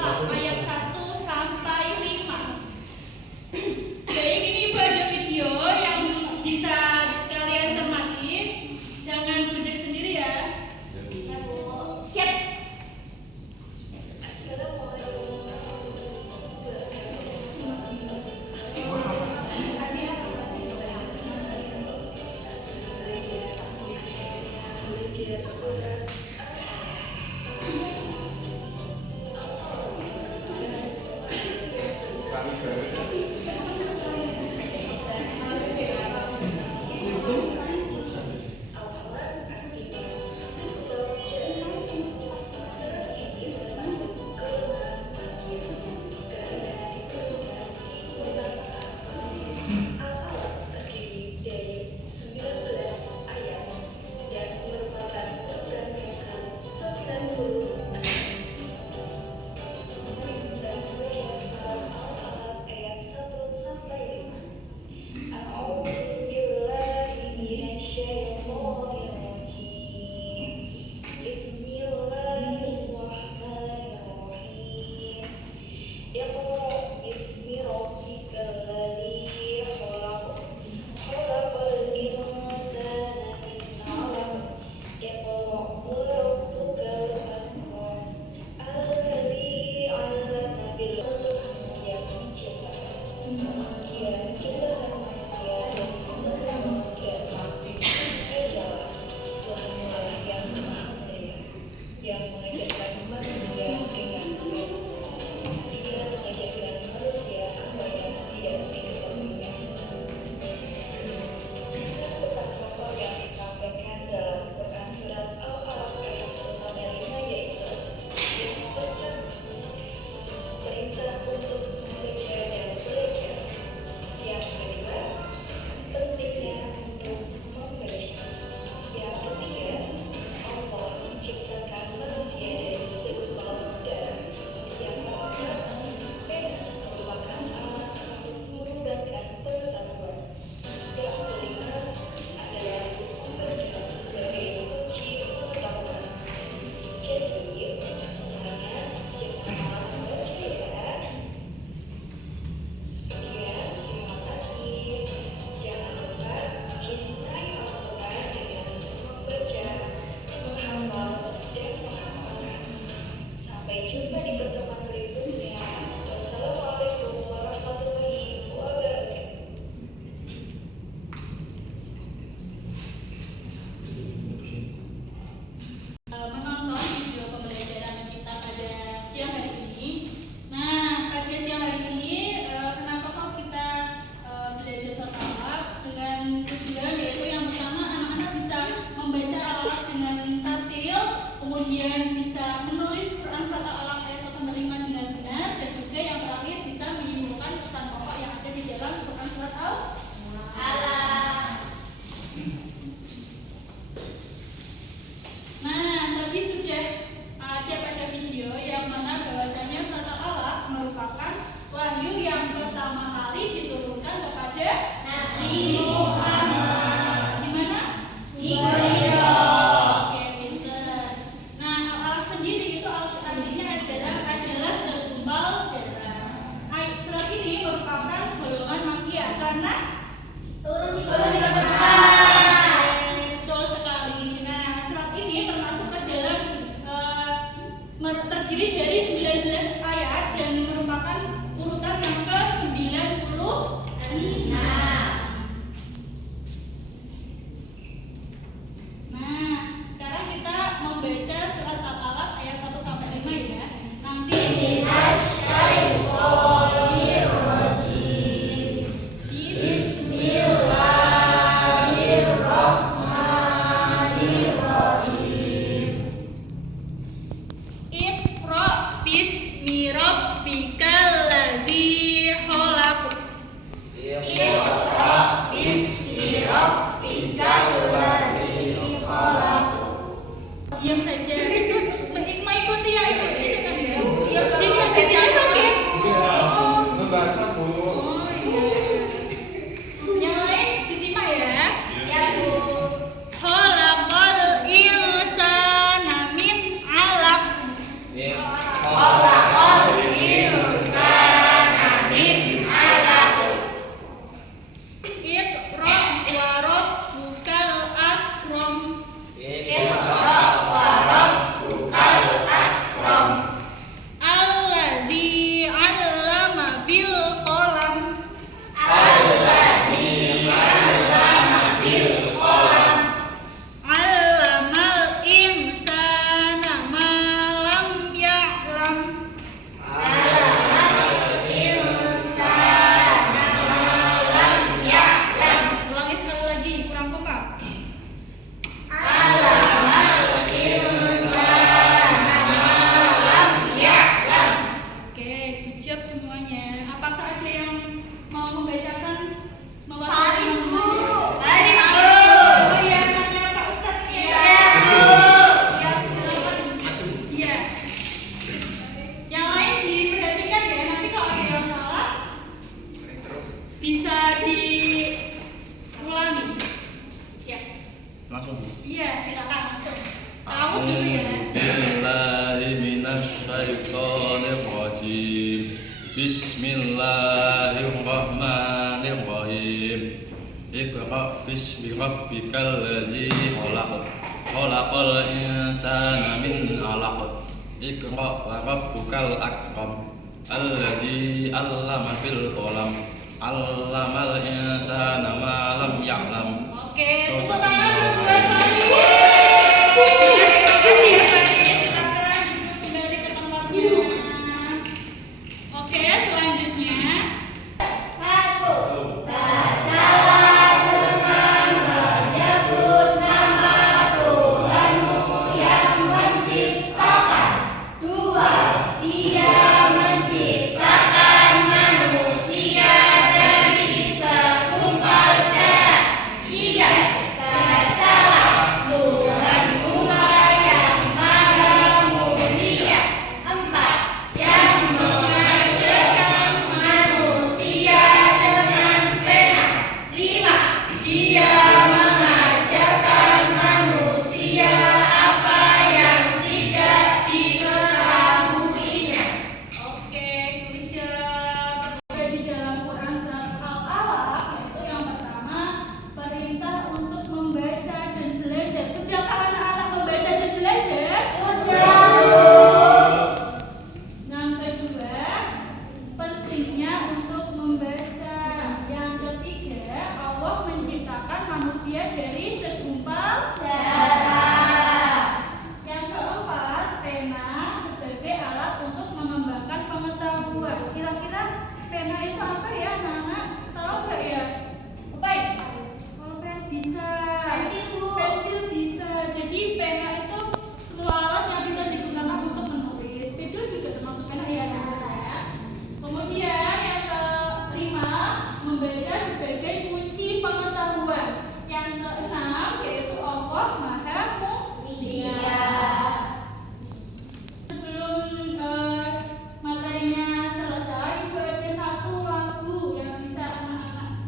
Al-Alaq ayat 1 sampai 5. Baik, ini Ibu ada video yang bisa kalian cermati. Jangan duduk sendiri ya. Ya, Bu. Siap. Kemudian bisa menulis Quran surat Al-Alaq ayat 1 sampai 5 dengan benar, dan juga yang terakhir bisa menyimpulkan pesan pokok yang ada di dalam Quran surat Al-Alaq. Nah, tadi sudah ada pada video yang mana bahwasanya surat Al-Alaq merupakan wahyu yang pertama kali diturunkan kepada Nabi Muhammad. Gimana? Terdiri dari 19 ayat dan merupakan urutan yang ke-96. Nah, sekarang kita membaca surat Al-Alaq ayat 1 sampai 5 ya. Nanti diam saja. Mengikuti ya ibu ini kan ya. Iya, sakit. Membaca, Bu. Oh iya. Yang lain disimak ya. Ya, Bu. Khalaqal insana min 'alaq. Khalaqal Bismillahirrahmanirrahim. Bismillahirrahmanirrahim. Iqra bismi rabbikal ladzi khalaq. Khalaqal insana min 'alaq. Iqra wa rabbukal akram. Alladzi 'allama bil qalam. 'Allamal insana ma lam ya'lam. Oke, tepuk tangan buat Fani. Terima kasih ya Fani. Silakan kembali ke tempatnya. Oke, selanjutnya. Manusia dari segumpal darah. Yang keempat, pena sebagai alat untuk mengembangkan pengetahuan. Kira-kira pena itu apa ya, anak-anak? Tahu nggak ya? Kalau pen bisa, pensil bisa. Jadi pena itu semua alat yang bisa digunakan untuk menulis. Spidol juga termasuk pena ya, anak-anak ya. Kemudian yang kelima, membaca sebagai kunci pengetahuan. Yang keenam yaitu Allah Maha Mulia. Sebelum materinya selesai, Ibu ada satu lagu yang bisa anak-anak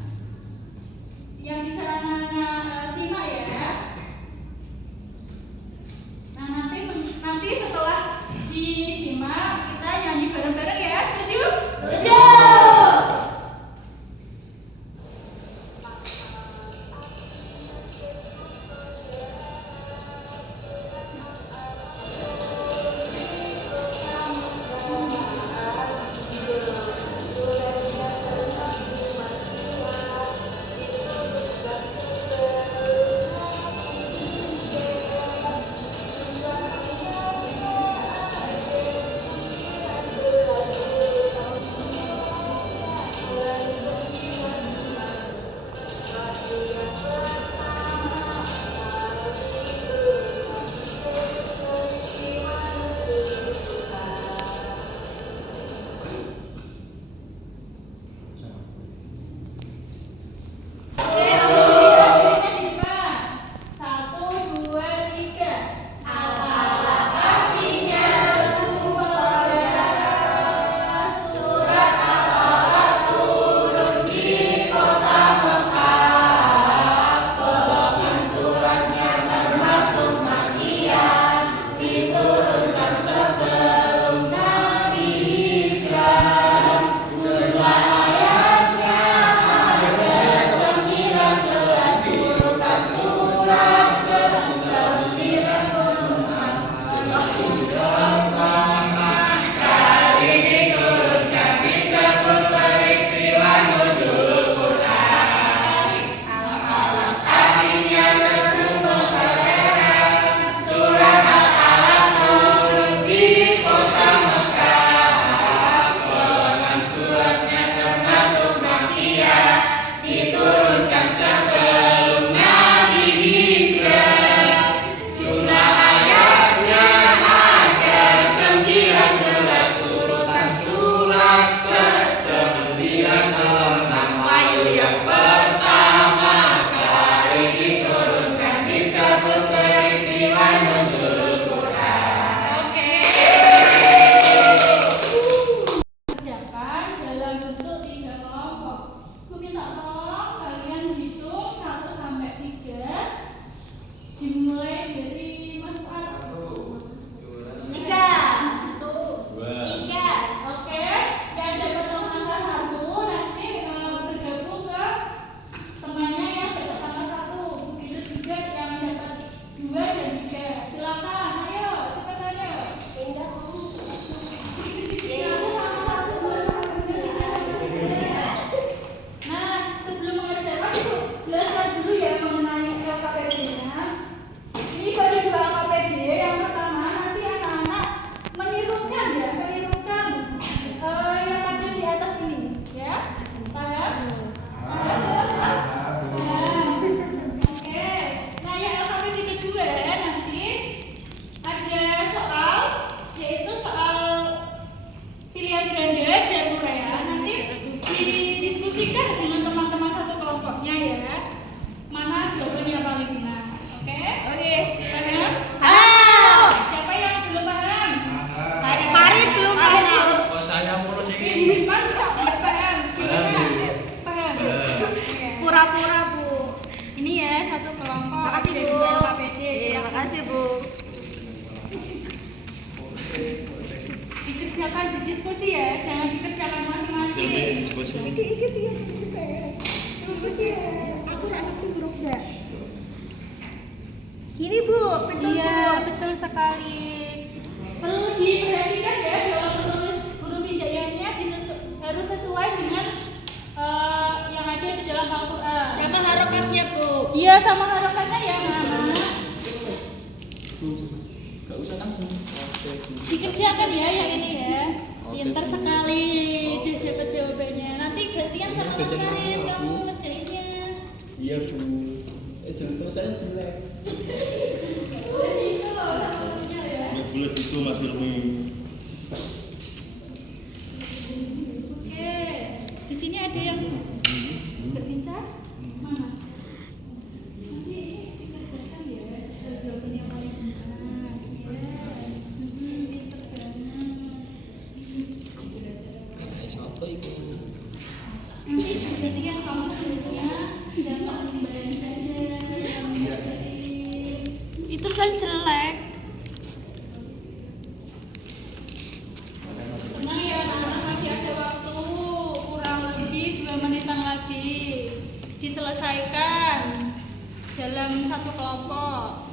ganda dan Korea nanti didiskusikan dengan teman-teman satu kelompoknya ya. Mana jawaban yang paling benar? Oke? Oke. Paham? Halo. Siapa yang belum paham? Farid belum paham. Oh saya mulus ini. Kan bisa paham. Paham. Pura-pura Bu. Ini ya satu kelompok. Makasih Bu. Iya, makasih Bu. Dikerjakan berdiskusi ya, jangan dikerjakan masing-masing. Diskusi. Aku ngerti grup enggak? Gini Bu, betul Iya, Bu. betul sekali. Perlu diperhatikan ya dalam huruf hijaiyahnya harus sesuai dengan yang ada di dalam Al-Qur'an. Sama harokatnya Bu. Iya, sama harokatnya ya, Mama. Gak usah langsung. Dikerjakan ya yang ini ya. Pintar sekali. Dia dapat jawabannya. Nanti gantian sama Mas Farid kamu ngerjainnya. Iya Bu. Jangan terus saya jelek. Jadi itu loh satunya ya. Bulat itu Mas Ilmi. Oke. Di sini ada yang nggak bisa? Mana? Nanti dikerjakan ya. Jawaban yang paling benar. Iya. Pintar banget. Siapa itu? Nanti jadi yang kamu tulisnya jangan nimbalin aja. Itu saya jelek. Tenang ya anak-anak, masih ada waktu kurang lebih 2 menitan lagi diselesaikan dalam satu kelompok.